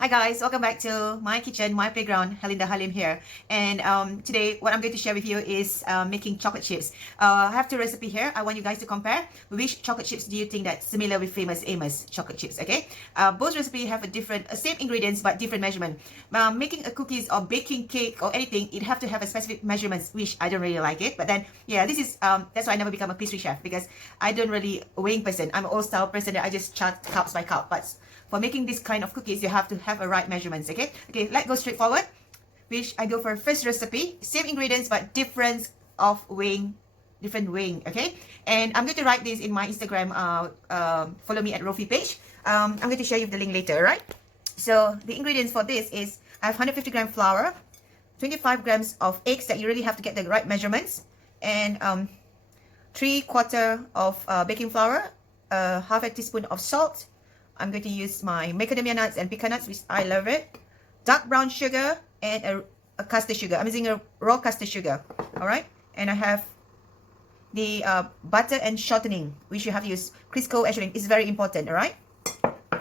Hi guys, welcome back to my kitchen, my playground. Helinda Halim here. And today what I'm going to share with you is making chocolate chips. I have two recipes here. I want you guys to compare which chocolate chips do you think that's similar with famous Amos chocolate chips, okay? Both recipes have a different, same ingredients but different measurement. Making a cookies or baking cake or anything, it have to have a specific measurements, which I don't really like it. But then, yeah, this is, that's why I never become a pastry chef because I don't really weighing person. I'm an old style person that I just chart cups by cup. But for making this kind of cookies, you have to have a right measurements, okay? Okay, let's go straight forward. Which I go for first recipe, same ingredients but difference of weighing, different weighing, okay? And I'm going to write this in my Instagram, follow me at Rofi page. I'm going to share you the link later, alright? So the ingredients for this is, I have 150 gram flour, 25 grams of eggs that you really have to get the right measurements, and 3/4 of baking flour, half a teaspoon of salt. I'm going to use my macadamia nuts and pecan nuts, which I love it. Dark brown sugar and a custard sugar. I'm using a raw custard sugar. Alright. And I have the butter and shortening, which you have to use. Crisco and shortening is very important. Alright.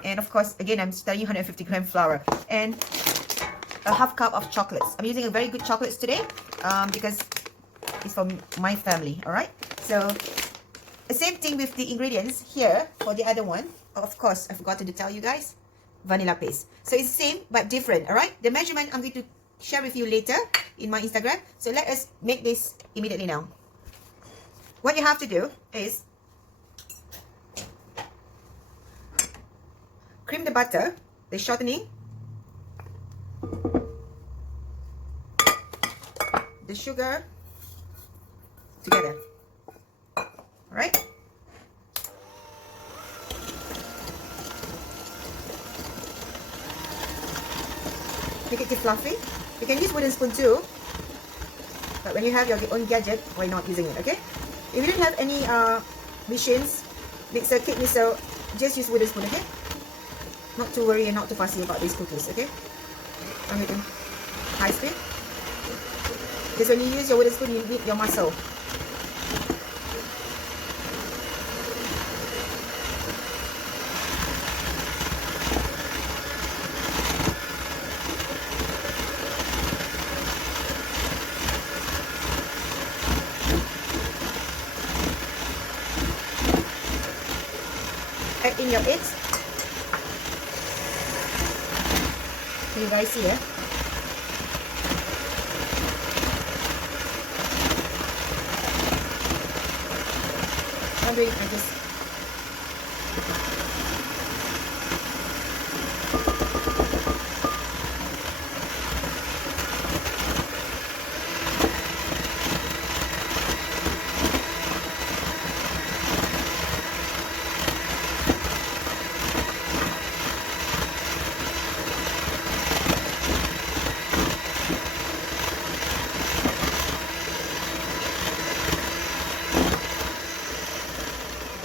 And of course, again, I'm studying 150 gram flour. And a half cup of chocolates. I'm using a very good chocolates today because it's from my family. Alright. So, the same thing with the ingredients here for the other one. Of course, I forgot to tell you guys, vanilla paste. So it's the same but different, alright? The measurement I'm going to share with you later in my Instagram. So let us make this immediately now. What you have to do is cream the butter, the shortening, the sugar together, alright? Make it fluffy. You can use wooden spoon too, but when you have your own gadget, why not using it, okay? If you don't have any machines, mixer, cake mixer, just use wooden spoon, okay? Not to worry and not to fussy about these cookies, okay? I'm going to high speed, because when you use your wooden spoon, you need your muscle. Add in your eggs. Can you guys see it? Wondering, I just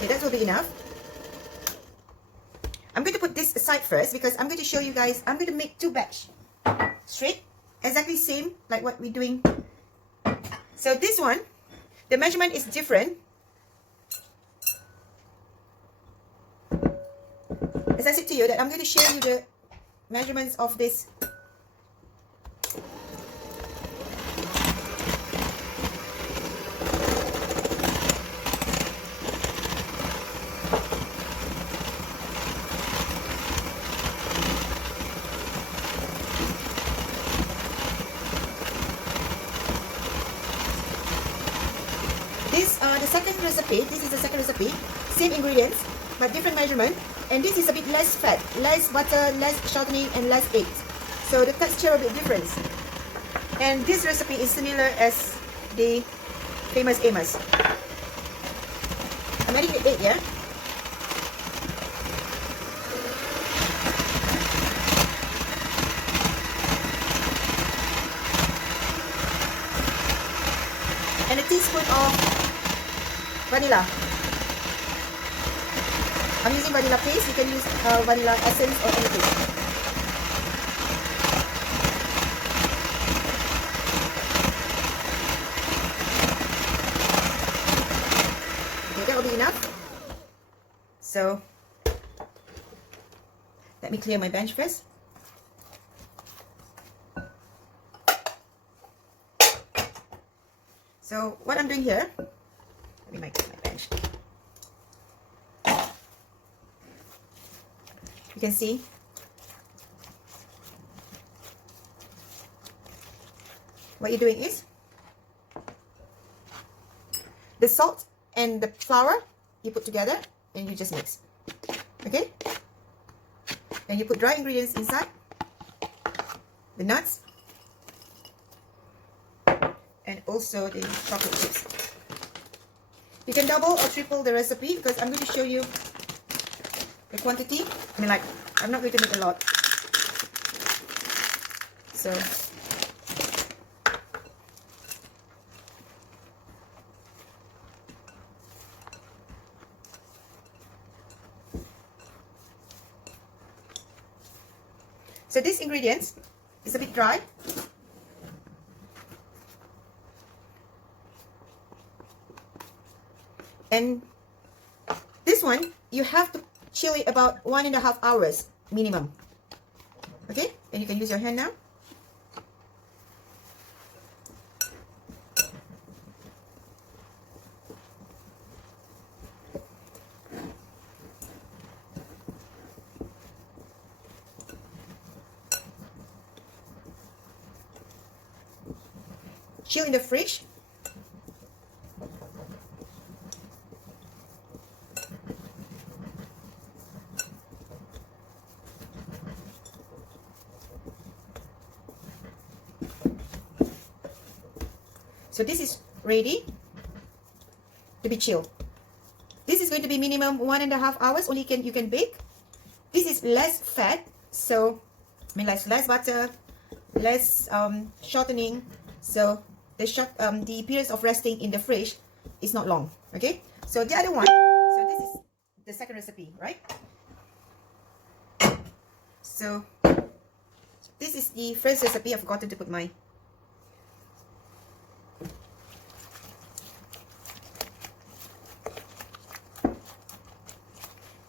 that will be enough. I'm going to put this aside first because I'm going to show you guys. I'm going to make two batch straight, exactly same like what we're doing. So this one, the measurement is different. As I said to you, that I'm going to share you the measurements of this. The second recipe, this is the second recipe, same ingredients but different measurement, and this is a bit less fat, less butter, less shortening and less eggs, so the texture will be different. And this recipe is similar as the famous Amos. I'm adding the egg here. And a teaspoon of vanilla. I'm using vanilla paste. You can use vanilla essence or anything. Okay, that will be enough. So let me clear my bench first. So what I'm doing here, let me make my bench. You can see what you're doing is the salt and the flour you put together and you just mix. Okay? Then you put dry ingredients inside, the nuts, and also the chocolate chips. You can double or triple the recipe because I'm going to show you the quantity. I mean, like, I'm not going to make a lot. So these ingredients is a bit dry. And this one, you have to chill it about 1.5 hours minimum. Okay? And you can use your hand now. Chill in the fridge. So this is ready to be chilled. This is going to be minimum 1.5 hours. Only you can bake. This is less fat, so I mean less butter, less shortening. So the periods of resting in the fridge is not long. Okay. So the other one. So this is the second recipe, right? So this is the first recipe. I've forgotten to put my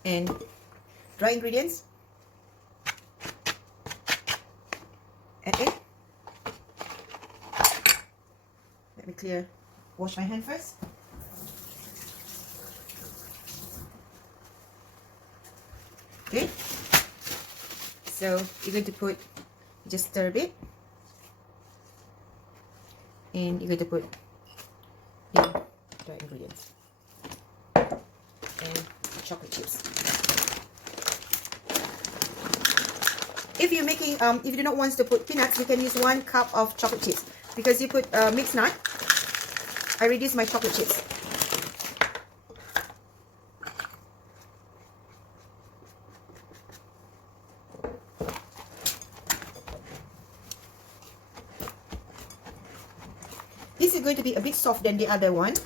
and dry ingredients. Add in. Let me wash my hand first. Okay. So you're going to just stir a bit. And you're going to put the dry ingredients. And chocolate chips. If you're making, if you do not want to put peanuts, you can use 1 cup of chocolate chips. Because you put mixed nut, I reduce my chocolate chips. This is going to be a bit soft than the other one.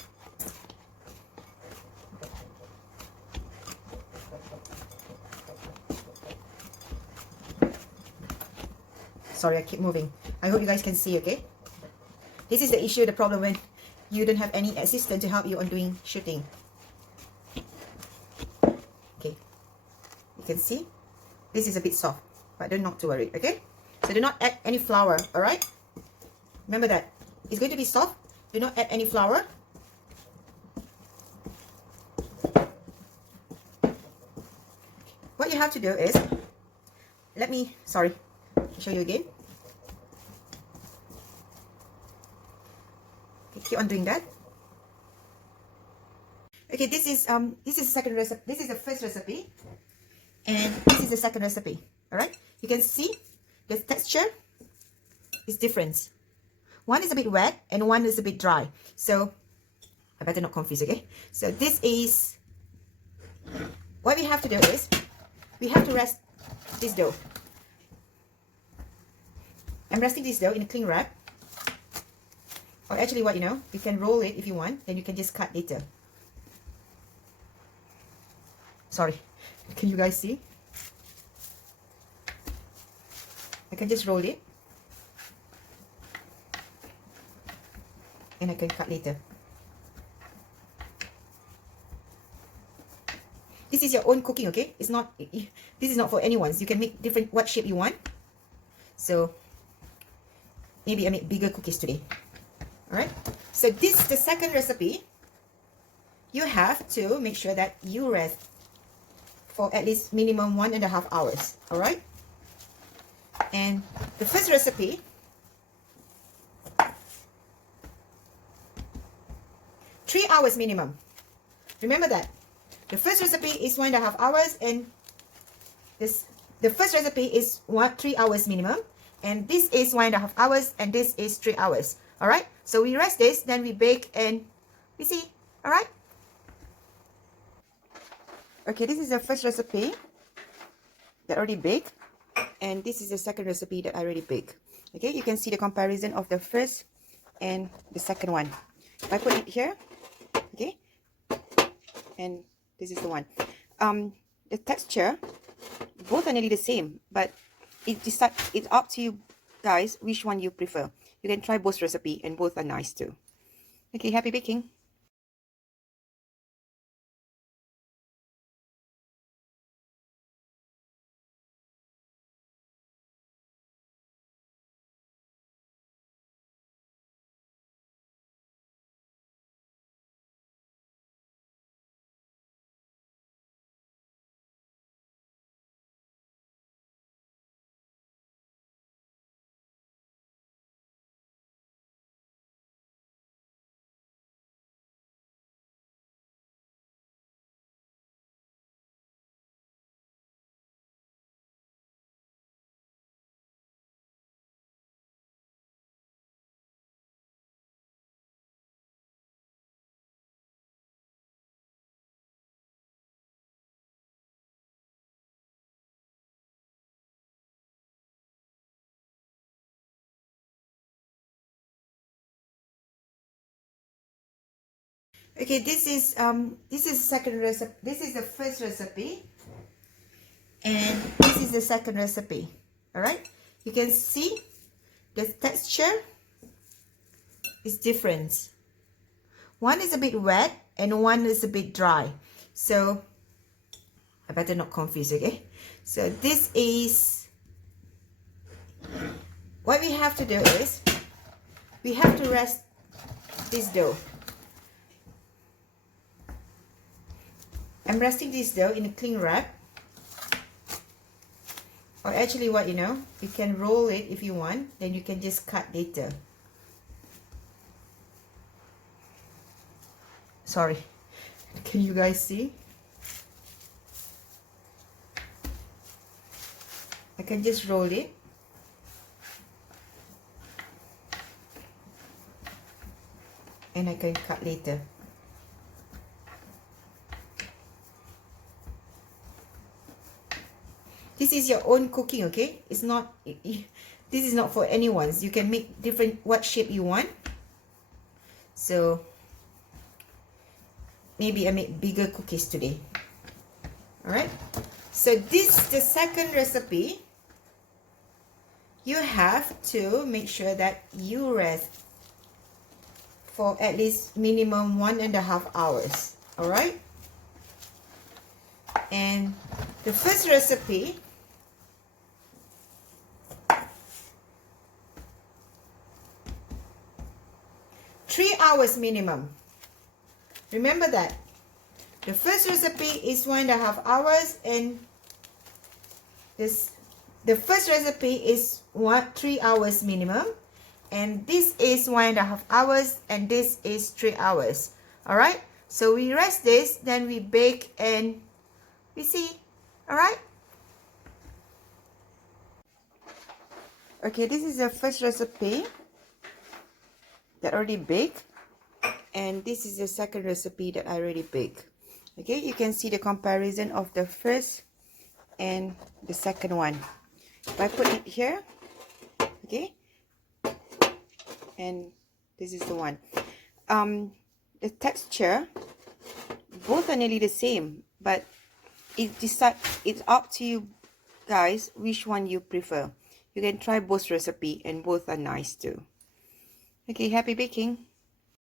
Sorry, I keep moving. I hope you guys can see, okay? This is the issue, the problem when you don't have any assistant to help you on doing shooting. Okay. You can see? This is a bit soft, but don't not to worry, okay? So do not add any flour, alright? Remember that. It's going to be soft. Do not add any flour. What you have to do is, show you again. Okay, keep on doing that. Okay, this is the second recipe. This is the first recipe, and this is the second recipe. All right, you can see the texture is different. One is a bit wet and one is a bit dry. So I better not confuse. Okay, so this is what we have to do is we have to rest this dough. I'm resting this dough in a cling wrap. Or actually what, you can roll it if you want. Then you can just cut later. Sorry. Can you guys see? I can just roll it. And I can cut later. This is your own cooking, okay? This is not for anyone's. You can make what shape you want. So maybe I make bigger cookies today. All right. So this is the second recipe. You have to make sure that you rest for at least minimum 1.5 hours. All right. And the first recipe, 3 hours minimum. Remember that. The first recipe is 1.5 hours, and the first recipe is 3 hours minimum, and this is 1.5 hours, and this is 3 hours. All right. So we rest this, then we bake, and we see. All right. Okay, this is the first recipe that already baked, and this is the second recipe that I already baked. Okay, you can see the comparison of the first and the second one. If I put it here, okay, and this is the one. The texture, both are nearly the same, but it's up to you guys which one you prefer. You can try both recipe, and both are nice too. Okay, happy baking. Okay, this is second recipe. This is the first recipe, and this is the second recipe. All right, you can see the texture is different. One is a bit wet and one is a bit dry, so I better not confuse. Okay, so this is what we have to do is we have to rest this dough. I'm resting this dough in a cling wrap, or actually what you can roll it if you want, then you can just cut later. Sorry, can you guys see? I can just roll it. And I can cut later. This is your own cooking, okay? It's not, this is not for anyone's. You can make different, what shape you want. So, maybe I make bigger cookies today. Alright? So, this is the second recipe. You have to make sure that you rest for at least minimum 1.5 hours. Alright? And the first recipe, three hours minimum. Remember that. The first recipe is 1.5 hours, and the first recipe is 3 hours minimum, and this is 1.5 hours, and this is 3 hours. All right. So we rest this, then we bake, and we see. All right. Okay, this is the first recipe that already baked, and this is the second recipe that I already baked. Okay, you can see the comparison of the first and the second one. If I put it here, okay, and this is the one. The texture, both are nearly the same, but it's up to you guys which one you prefer. You can try both recipe, and both are nice too. Okay, happy baking.